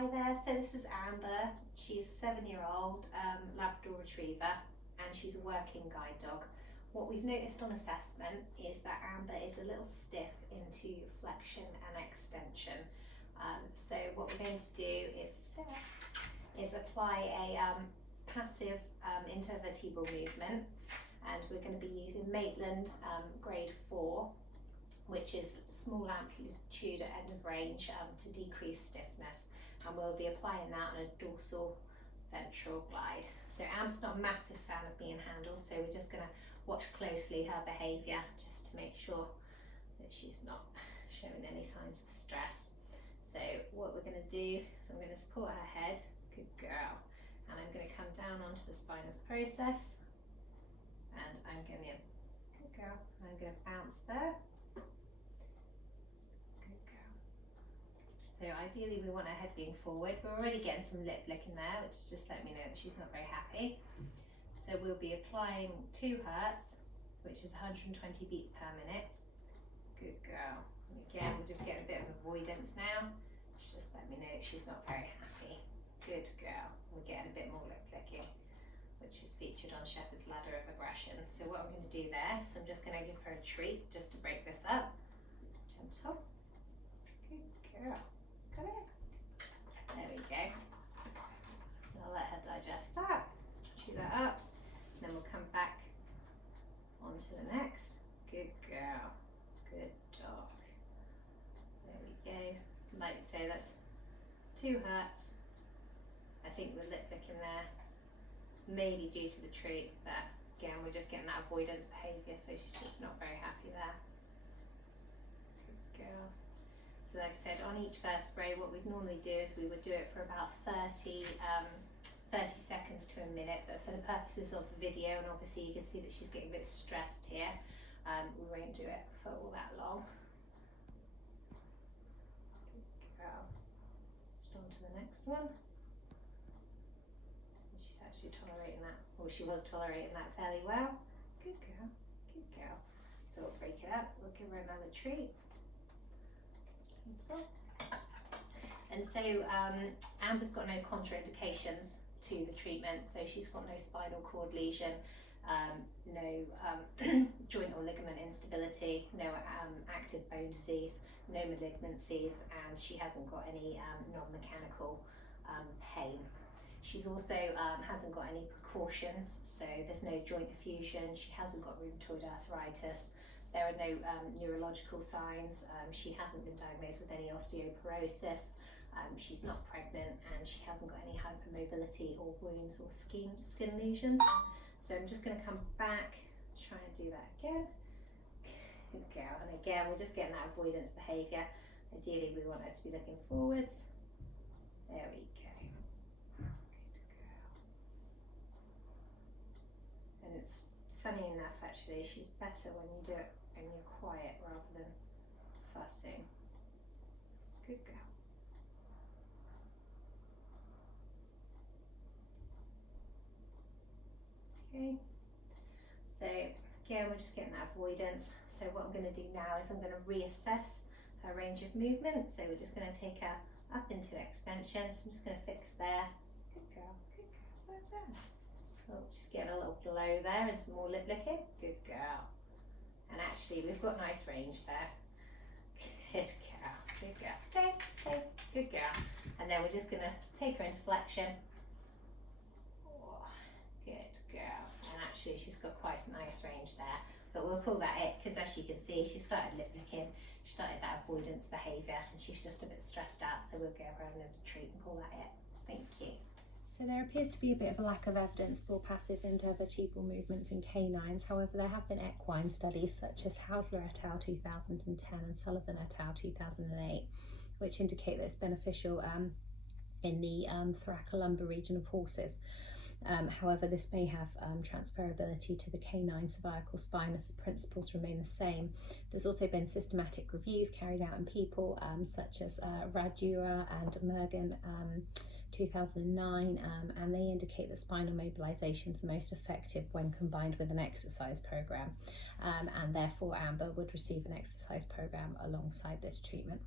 Hi there, so this is Amber. She's a 7-year-old Labrador Retriever and she's a working guide dog. What we've noticed on assessment is that Amber is a little stiff into flexion and extension. So what we're going to do is apply a passive intervertebral movement, and we're going to be using Maitland grade 4, which is small amplitude at end of range to decrease stiffness, and we'll be applying that on a dorsal ventral glide. So Amber's not a massive fan of being handled, so we're just going to watch closely her behaviour just to make sure that she's not showing any signs of stress. So what we're going to do is I'm going to support her head, good girl, and I'm going to come down onto the spinous process, and I'm going to, good girl, I'm going to bounce there. So ideally we want her head being forward. We're already getting some lip licking there, which is just letting me know that she's not very happy. So we'll be applying 2 hertz, which is 120 beats per minute. Good girl. And again, we're just getting a bit of avoidance now. She's just letting me know that she's not very happy. Good girl. We're getting a bit more lip licking, which is featured on Shepherd's Ladder of Aggression. So what I'm going to do there is I'm just going to give her a treat just to break this up. Gentle. Good girl. Come here. There we go. I'll let her digest that. Chew that up. And then we'll come back onto the next. Good girl. Good dog. There we go. Like I say, that's 2 hertz. I think the lip licking there, maybe due to the treat, but again, we're just getting that avoidance behaviour, so she's just not very happy there. Good girl. So like I said, on each vertebrae, what we'd normally do is we would do it for about 30 seconds to a minute, but for the purposes of the video, and obviously you can see that she's getting a bit stressed here, we won't do it for all that long. Good girl. Just on to the next one. She's actually tolerating that, or she was tolerating that fairly well. Good girl, good girl. So we'll break it up, we'll give her another treat. And so Amber's got no contraindications to the treatment, so she's got no spinal cord lesion, no joint or ligament instability, no active bone disease, no malignancies, and she hasn't got any non-mechanical pain. She's also hasn't got any precautions, so there's no joint effusion, she hasn't got rheumatoid arthritis. There are no neurological signs. She hasn't been diagnosed with any osteoporosis. She's not pregnant, and she hasn't got any hypermobility or wounds or skin lesions. So I'm just going to come back, try and do that again. Good girl. And again, we're just getting that avoidance behaviour. Ideally, we want her to be looking forwards. There we go. Good girl. And it's funny enough, actually, she's better when you do it and you're quiet rather than fussing. Good girl. Okay. So again, we're just getting that avoidance. So what I'm going to do now is I'm going to reassess her range of movement. So we're just going to take her up into extension. So I'm just going to fix there. Good girl. Good girl. Where's that? Oh, just getting a little glow there and some more lip licking. Good girl. And actually, we've got nice range there. Good girl. Good girl. Stay, stay. Good girl. And then we're just going to take her into flexion. Oh, good girl. And actually, she's got quite a nice range there. But we'll call that it, because as you can see, she started lip licking. She started that avoidance behaviour, and she's just a bit stressed out. So we'll give her another treat and call that it. Thank you. So there appears to be a bit of a lack of evidence for passive intervertebral movements in canines. However, there have been equine studies such as Hausler et al. 2010 and Sullivan et al. 2008, which indicate that it's beneficial in the thoracolumbar region of horses. However, this may have transferability to the canine cervical spine, as the principles remain the same. There's also been systematic reviews carried out in people such as Radura and Mergen 2009, and they indicate that spinal mobilization is most effective when combined with an exercise program, and therefore Amber would receive an exercise program alongside this treatment.